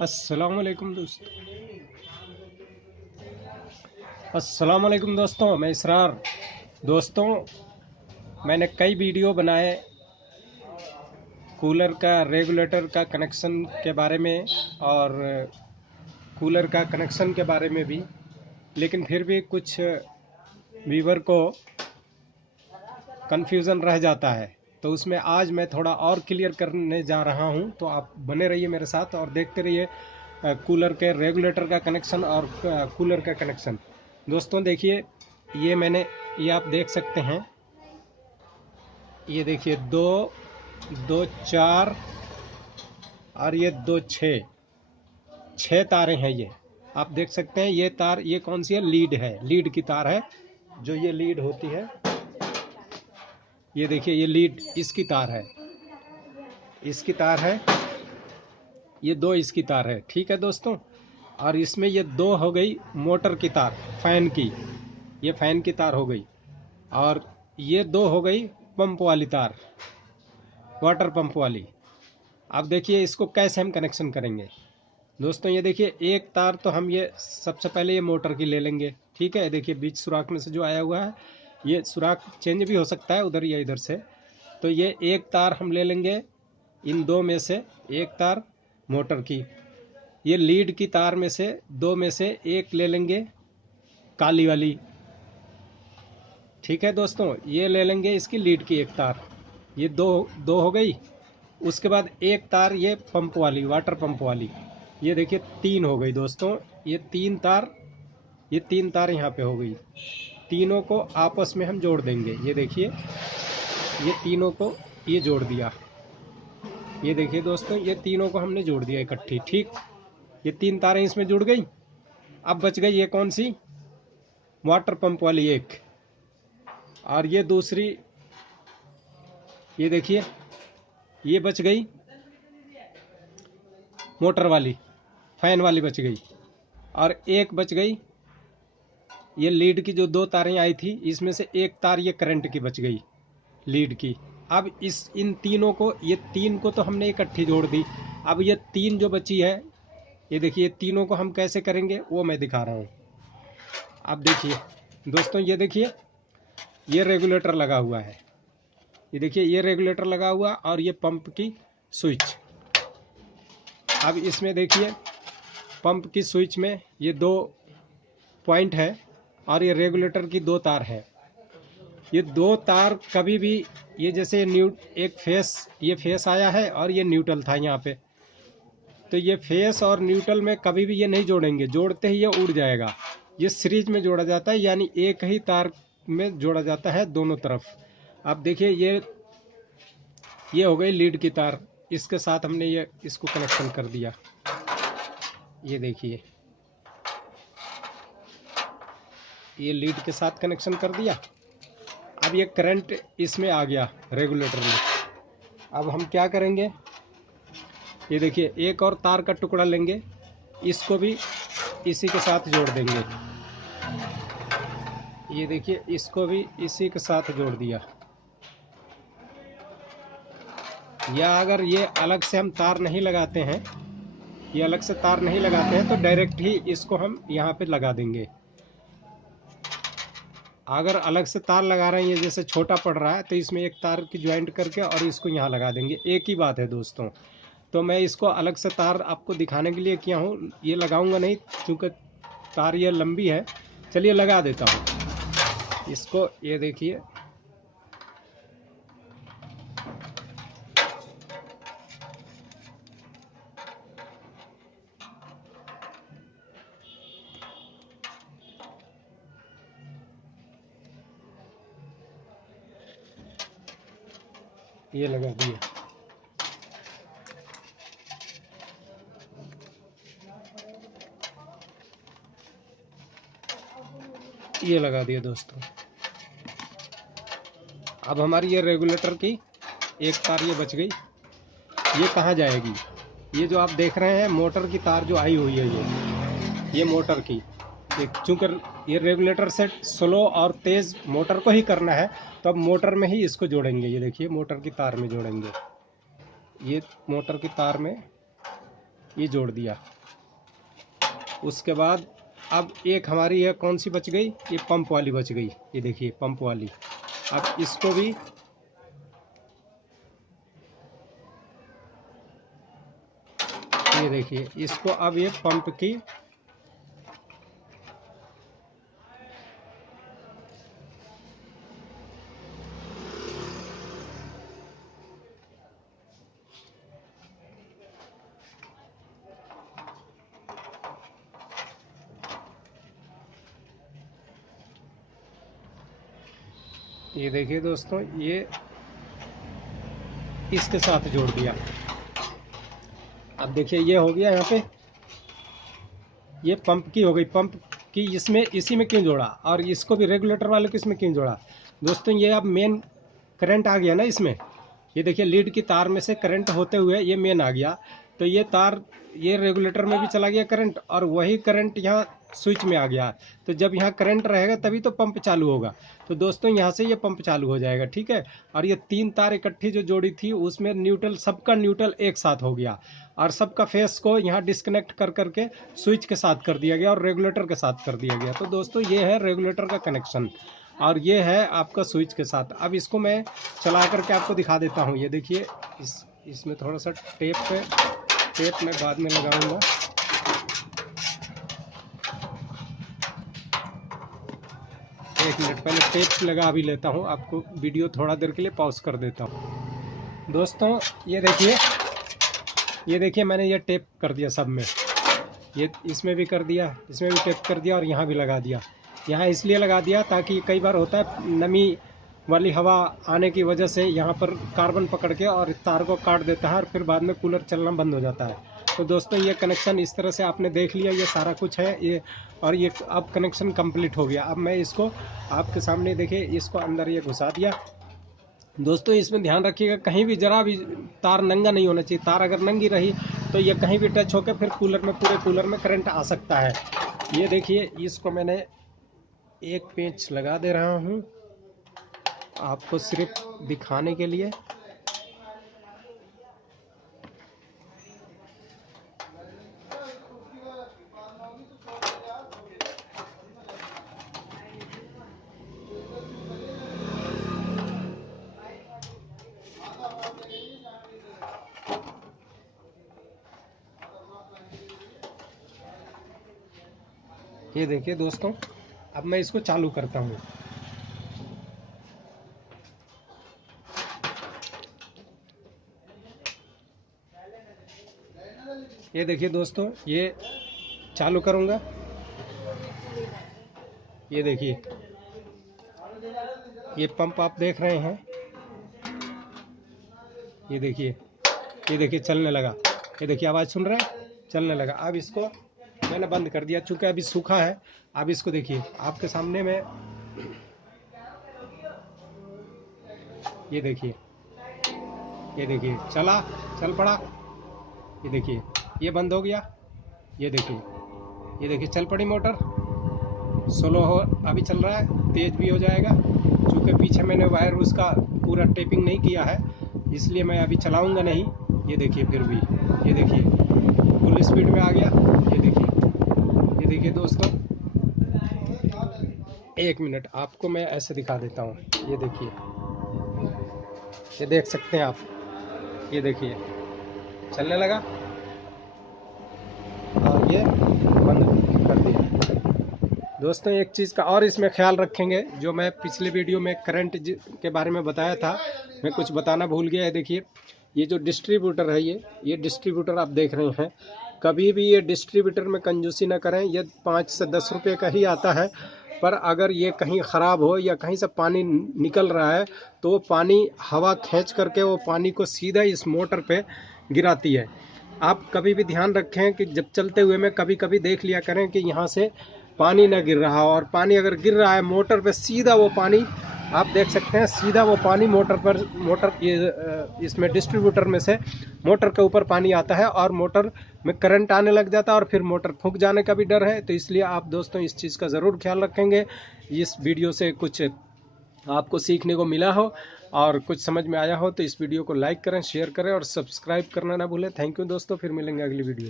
अस्सलाम वालेकुम दोस्तों, मैं इसरार। दोस्तों, मैंने कई वीडियो बनाए कूलर का रेगुलेटर का कनेक्शन के बारे में और कूलर का कनेक्शन के बारे में भी, लेकिन फिर भी कुछ व्यूवर को कन्फ्यूज़न रह जाता है, तो उसमें आज मैं थोड़ा और क्लियर करने जा रहा हूं। तो आप बने रहिए मेरे साथ और देखते रहिए कूलर के रेगुलेटर का कनेक्शन और कूलर का कनेक्शन। दोस्तों देखिए, ये आप देख सकते हैं, ये देखिए दो दो चार और ये दो छः तारें हैं। ये आप देख सकते हैं, ये तार, ये कौन सी है? लीड है, लीड की तार है। जो ये लीड होती है, ये देखिए, ये लीड इसकी तार है, इसकी तार है, ये दो इसकी तार है। ठीक है दोस्तों, और इसमें ये दो हो गई मोटर की तार, फैन की, ये फैन की तार हो गई, और ये दो हो गई पंप वाली तार, वाटर पंप वाली। अब देखिए इसको कैसे हम कनेक्शन करेंगे। दोस्तों ये देखिए, एक तार तो हम ये सबसे पहले ये मोटर की ले लेंगे। ठीक है, देखिए बीच सुराख में से जो आया हुआ है, ये सुराख चेंज भी हो सकता है उधर या इधर से। तो ये एक तार हम ले लेंगे, इन दो में से एक तार मोटर की। ये लीड की तार में से दो में से एक ले लेंगे, काली वाली। ठीक है दोस्तों, ये ले लेंगे इसकी लीड की एक तार, ये दो दो हो गई। उसके बाद एक तार ये पंप वाली, वाटर पंप वाली, ये देखिए तीन हो गई दोस्तों। ये तीन तार यहाँ पे हो गई। तीनों को आपस में हम जोड़ देंगे। ये देखिए, ये तीनों को ये जोड़ दिया। ये देखिए दोस्तों, ये तीनों को हमने जोड़ दिया इकट्ठी। ठीक, ये तीन तारें इसमें जुड़ गई। अब बच गई ये कौन सी? वाटर पंप वाली एक, और ये दूसरी, ये देखिए, ये बच गई मोटर वाली, फैन वाली बच गई। और एक बच गई ये लीड की, जो दो तारें आई थी, इसमें से एक तार ये करंट की बच गई, लीड की। अब इन तीनों को, ये तीन को तो हमने इकट्ठी जोड़ दी। अब ये तीन जो बची है, ये देखिए, तीनों को हम कैसे करेंगे वो मैं दिखा रहा हूँ। अब देखिए दोस्तों, ये देखिए, ये रेगुलेटर लगा हुआ है, ये देखिए, ये रेगुलेटर लगा हुआ, और ये पंप की स्विच। अब इसमें देखिए, पंप की स्विच में ये दो पॉइंट है, और ये रेगुलेटर की दो तार है। ये दो तार कभी भी, ये जैसे एक फेस, ये फेस आया है और ये न्यूट्रल था यहाँ पे, तो ये फेस और न्यूट्रल में कभी भी ये नहीं जोड़ेंगे, जोड़ते ही ये उड़ जाएगा। ये सीरीज में जोड़ा जाता है, यानी एक ही तार में जोड़ा जाता है दोनों तरफ। अब देखिए, ये हो गई लीड की तार, इसके साथ हमने ये इसको कनेक्शन कर दिया। ये देखिए, ये लीड के साथ कनेक्शन कर दिया। अब ये करंट इसमें आ गया रेगुलेटर में। अब हम क्या करेंगे, ये देखिए, एक और तार का टुकड़ा लेंगे, इसको भी इसी के साथ जोड़ देंगे। ये देखिए, इसको भी इसी के साथ जोड़ दिया। या अगर ये अलग से हम तार नहीं लगाते हैं, ये अलग से तार नहीं लगाते हैं, तो डायरेक्ट ही इसको हम यहाँ पे लगा देंगे। अगर अलग से तार लगा रहे हैं, ये जैसे छोटा पड़ रहा है, तो इसमें एक तार की ज्वाइंट करके और इसको यहाँ लगा देंगे। एक ही बात है दोस्तों। तो मैं इसको अलग से तार आपको दिखाने के लिए किया हूँ, ये लगाऊंगा नहीं क्योंकि तार ये लंबी है। चलिए लगा देता हूँ इसको। ये देखिए, ये लगा दिया। ये लगा दिया दोस्तों। अब हमारी ये रेगुलेटर की एक तार ये बच गई। ये कहाँ जाएगी? ये जो आप देख रहे हैं मोटर की तार जो आई हुई है, ये मोटर की, चूँकि ये रेगुलेटर से स्लो और तेज़ मोटर को ही करना है, तो अब मोटर में ही इसको जोड़ेंगे। ये देखिए, मोटर की तार में जोड़ेंगे, ये मोटर की तार में ये जोड़ दिया। उसके बाद अब एक हमारी है कौन सी बच गई, ये पंप वाली बच गई, ये देखिए पंप वाली। अब इसको भी ये देखिए, इसको अब ये पंप की ये देखिए दोस्तों, ये इसके साथ जोड़ दिया। अब देखिए ये हो गया, यहाँ पे ये पंप की हो गई। पंप की इसमें इसी में क्यों जोड़ा, और इसको भी रेगुलेटर वाले को इसमें क्यों जोड़ा दोस्तों, ये अब मेन करंट आ गया ना इसमें। ये देखिए लीड की तार में से करंट होते हुए ये मेन आ गया, तो ये तार ये रेगुलेटर में भी चला गया करंट, और वही करंट यहाँ स्विच में आ गया। तो जब यहाँ करंट रहेगा तभी तो पंप चालू होगा। तो दोस्तों यहाँ से ये पंप चालू हो जाएगा, ठीक है। और ये 3 तार इकट्ठी जो जोड़ी थी उसमें न्यूट्रल, सबका न्यूट्रल एक साथ हो गया, और सबका फेस को यहाँ डिस्कनेक्ट कर करके स्विच के साथ कर दिया गया और रेगुलेटर के साथ कर दिया गया। तो दोस्तों ये है रेगुलेटर का कनेक्शन, और ये है आपका स्विच के साथ। अब इसको मैं चला करके आपको दिखा देता हूँ। ये देखिए, इसमें थोड़ा सा टेप मैं बाद में लगाऊंगा। एक मिनट पहले टेप लगा भी लेता हूँ, आपको वीडियो थोड़ा देर के लिए पॉज कर देता हूँ। दोस्तों ये देखिए मैंने ये टेप कर दिया सब में, ये इसमें भी कर दिया, इसमें भी टेप कर दिया, और यहाँ भी लगा दिया। यहाँ इसलिए लगा दिया ताकि कई बार होता है नमी वाली हवा आने की वजह से यहाँ पर कार्बन पकड़ के और तार को काट देता है, और फिर बाद में कूलर चलना बंद हो जाता है। तो दोस्तों ये कनेक्शन इस तरह से आपने देख लिया, ये सारा कुछ है ये, और ये अब कनेक्शन कंप्लीट हो गया। अब मैं इसको आपके सामने देखिए, इसको अंदर ये घुसा दिया। दोस्तों इसमें ध्यान रखिएगा कहीं भी जरा भी तार नंगा नहीं होना चाहिए। तार अगर नंगी रही तो ये कहीं भी टच होकर फिर कूलर में, पूरे कूलर में करंट आ सकता है। ये देखिए, इसको मैंने एक पेंच लगा दे रहा हूँ आपको सिर्फ दिखाने के लिए। ये देखिए दोस्तों, अब मैं इसको चालू करता हूँ। ये देखिए दोस्तों, ये चालू करूँगा। ये देखिए, ये पंप आप देख रहे हैं, ये देखिए चलने लगा। ये देखिए आवाज़ सुन रहे हैं, चलने लगा। अब इसको मैंने बंद कर दिया चूँकि अभी सूखा है। अब इसको देखिए आपके सामने में, ये देखिए चल पड़ा। ये देखिए ये बंद हो गया। ये देखिए चल पड़ी मोटर, स्लो हो अभी चल रहा है, तेज भी हो जाएगा। चूँकि पीछे मैंने वायर उसका पूरा टेपिंग नहीं किया है, इसलिए मैं अभी चलाऊंगा नहीं। ये देखिए फिर भी, ये देखिए फुल स्पीड में आ गया। ये देखिए दोस्तों, एक मिनट आपको मैं ऐसे दिखा देता हूँ। ये देखिए, ये देख सकते हैं आप, ये देखिए चलने लगा और ये बंद कर दिया। दोस्तों एक चीज़ का और इसमें ख्याल रखेंगे, जो मैं पिछले वीडियो में करंट के बारे में बताया था, मैं कुछ बताना भूल गया है। देखिए ये जो डिस्ट्रीब्यूटर है, ये डिस्ट्रीब्यूटर आप देख रहे हैं, कभी भी ये डिस्ट्रीब्यूटर में कंजूसी ना करें। ये 5 से 10 रुपये का ही आता है, पर अगर ये कहीं ख़राब हो या कहीं से पानी निकल रहा है तो वो पानी हवा खींच करके वो पानी को सीधा इस मोटर पे गिराती है। आप कभी भी ध्यान रखें कि जब चलते हुए में कभी कभी देख लिया करें कि यहाँ से पानी ना गिर रहा हो, और पानी अगर गिर रहा है मोटर पे सीधा वो पानी आप देख सकते हैं, सीधा वो पानी मोटर ये इसमें डिस्ट्रीब्यूटर में से मोटर के ऊपर पानी आता है और मोटर में करंट आने लग जाता है और फिर मोटर फूंक जाने का भी डर है। तो इसलिए आप दोस्तों इस चीज़ का ज़रूर ख्याल रखेंगे। इस वीडियो से कुछ आपको सीखने को मिला हो और कुछ समझ में आया हो तो इस वीडियो को लाइक करें, शेयर करें और सब्सक्राइब करना ना भूलें। थैंक यू दोस्तों, फिर मिलेंगे अगली वीडियो।